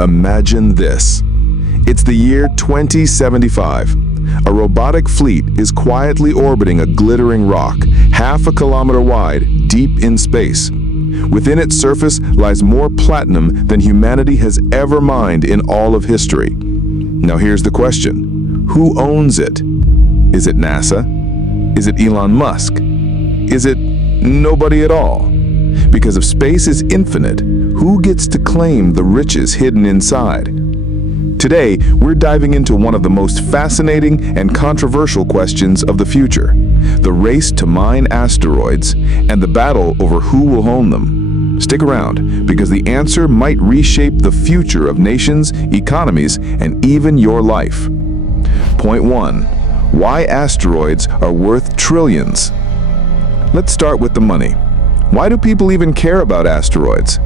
Imagine this. It's the year 2075. A robotic fleet is quietly orbiting a glittering rock, half a kilometer wide, deep in space. Within its surface lies more platinum than humanity has ever mined in all of history. Now here's the question. Who owns it? Is it NASA? Is it Elon Musk? Is it nobody at all? Because if space is infinite, who gets to claim the riches hidden inside? Today, we're diving into one of the most fascinating and controversial questions of the future, the race to mine asteroids and the battle over who will own them. Stick around, because the answer might reshape the future of nations, economies, and even your life. Point 1. Why asteroids are worth trillions. Let's start with the money. Why do people even care about asteroids?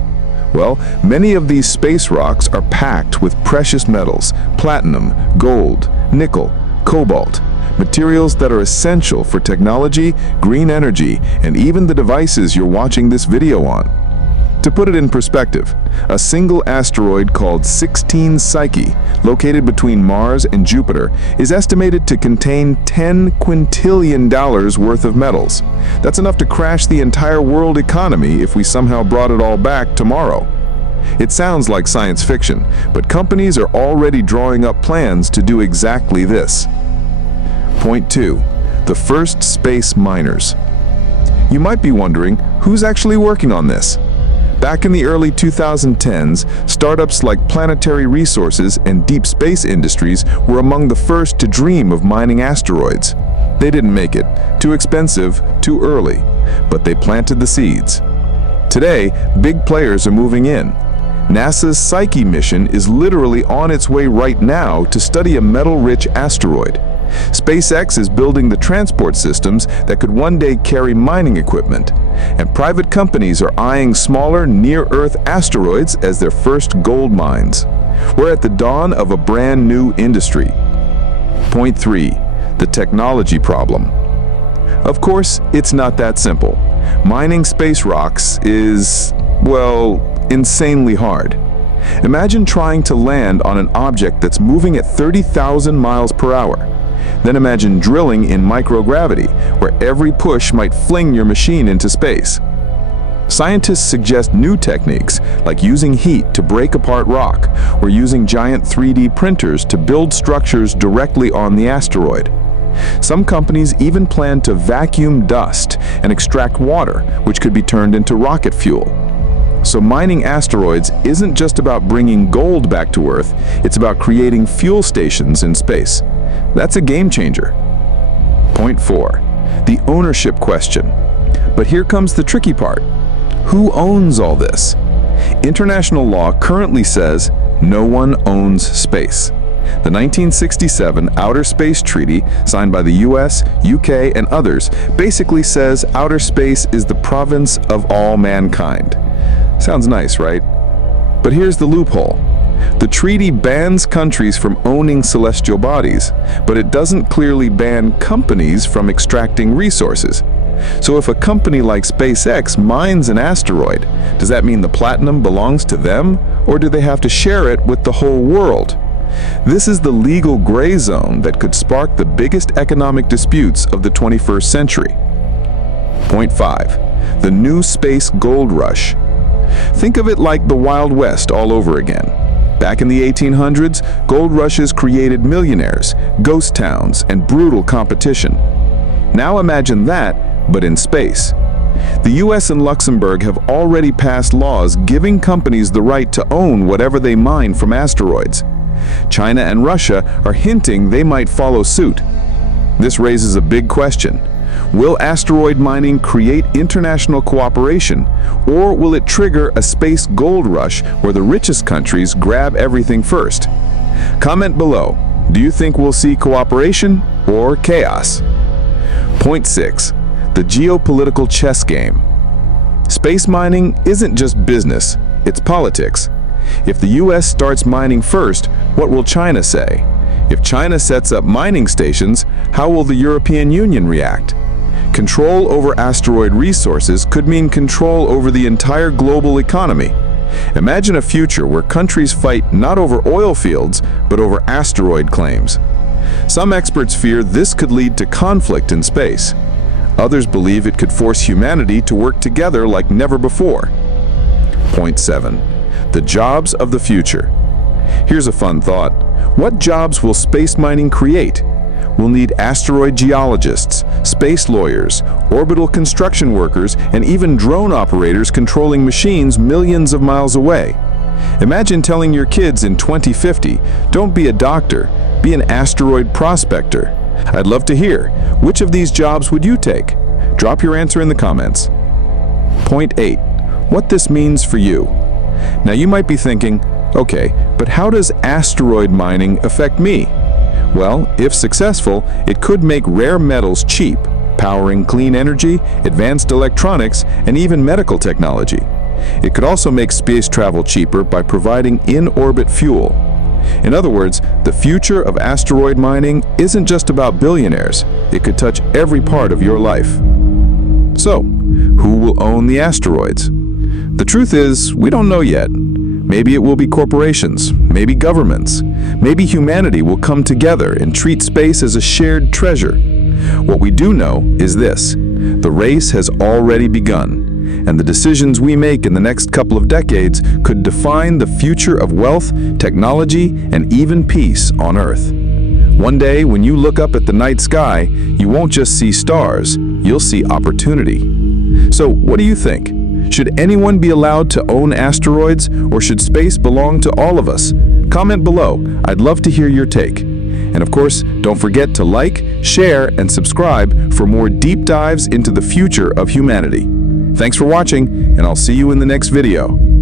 Well, many of these space rocks are packed with precious metals, platinum, gold, nickel, cobalt, materials that are essential for technology, green energy, and even the devices you're watching this video on. To put it in perspective, a single asteroid called 16 Psyche, located between Mars and Jupiter, is estimated to contain $10 quintillion worth of metals. That's enough to crash the entire world economy if we somehow brought it all back tomorrow. It sounds like science fiction, but companies are already drawing up plans to do exactly this. Point 2. The first space miners. You might be wondering, who's actually working on this? Back in the early 2010s, startups like Planetary Resources and Deep Space Industries were among the first to dream of mining asteroids. They didn't make it. Too expensive, too early. But they planted the seeds. Today, big players are moving in. NASA's Psyche mission is literally on its way right now to study a metal-rich asteroid. SpaceX is building the transport systems that could one day carry mining equipment, and private companies are eyeing smaller near-Earth asteroids as their first gold mines. We're at the dawn of a brand new industry. Point 3. The technology problem. Of course, it's not that simple. Mining space rocks is, well, insanely hard. Imagine trying to land on an object that's moving at 30,000 miles per hour. Then imagine drilling in microgravity, where every push might fling your machine into space. Scientists suggest new techniques, like using heat to break apart rock, or using giant 3D printers to build structures directly on the asteroid. Some companies even plan to vacuum dust and extract water, which could be turned into rocket fuel. So mining asteroids isn't just about bringing gold back to Earth, it's about creating fuel stations in space. That's a game changer. Point 4. The ownership question. But here comes the tricky part. Who owns all this? International law currently says no one owns space. The 1967 Outer Space Treaty, signed by the US, UK, and others, basically says outer space is the province of all mankind. Sounds nice, right? But here's the loophole. The treaty bans countries from owning celestial bodies, but it doesn't clearly ban companies from extracting resources. So if a company like SpaceX mines an asteroid, does that mean the platinum belongs to them, or do they have to share it with the whole world? This is the legal gray zone that could spark the biggest economic disputes of the 21st century. Point 5. The new space gold rush. Think of it like the Wild West all over again. Back in the 1800s, gold rushes created millionaires, ghost towns, and brutal competition. Now imagine that, but in space. The US and Luxembourg have already passed laws giving companies the right to own whatever they mine from asteroids. China and Russia are hinting they might follow suit. This raises a big question. Will asteroid mining create international cooperation, or will it trigger a space gold rush where the richest countries grab everything first? Comment below. Do you think we'll see cooperation or chaos? Point 6. The geopolitical chess game. Space mining isn't just business, it's politics. If the US starts mining first, what will China say? If China sets up mining stations, how will the European Union react? Control over asteroid resources could mean control over the entire global economy. Imagine a future where countries fight not over oil fields, but over asteroid claims. Some experts fear this could lead to conflict in space. Others believe it could force humanity to work together like never before. Point 7. The jobs of the future. Here's a fun thought. What jobs will space mining create? We'll need asteroid geologists, space lawyers, orbital construction workers, and even drone operators controlling machines millions of miles away. Imagine telling your kids in 2050, don't be a doctor, be an asteroid prospector. I'd love to hear, which of these jobs would you take? Drop your answer in the comments. Point 8. What this means for you. Now you might be thinking, okay, but how does asteroid mining affect me? Well, if successful, it could make rare metals cheap, powering clean energy, advanced electronics, and even medical technology. It could also make space travel cheaper by providing in-orbit fuel. In other words, the future of asteroid mining isn't just about billionaires. It could touch every part of your life. So, who will own the asteroids? The truth is, we don't know yet. Maybe it will be corporations, maybe governments. Maybe humanity will come together and treat space as a shared treasure. What we do know is this: the race has already begun, and the decisions we make in the next couple of decades could define the future of wealth, technology, and even peace on Earth. One day, when you look up at the night sky, you won't just see stars, you'll see opportunity. So, what do you think? Should anyone be allowed to own asteroids, or should space belong to all of us? Comment below. I'd love to hear your take. And of course, don't forget to like, share, and subscribe for more deep dives into the future of humanity. Thanks for watching, and I'll see you in the next video.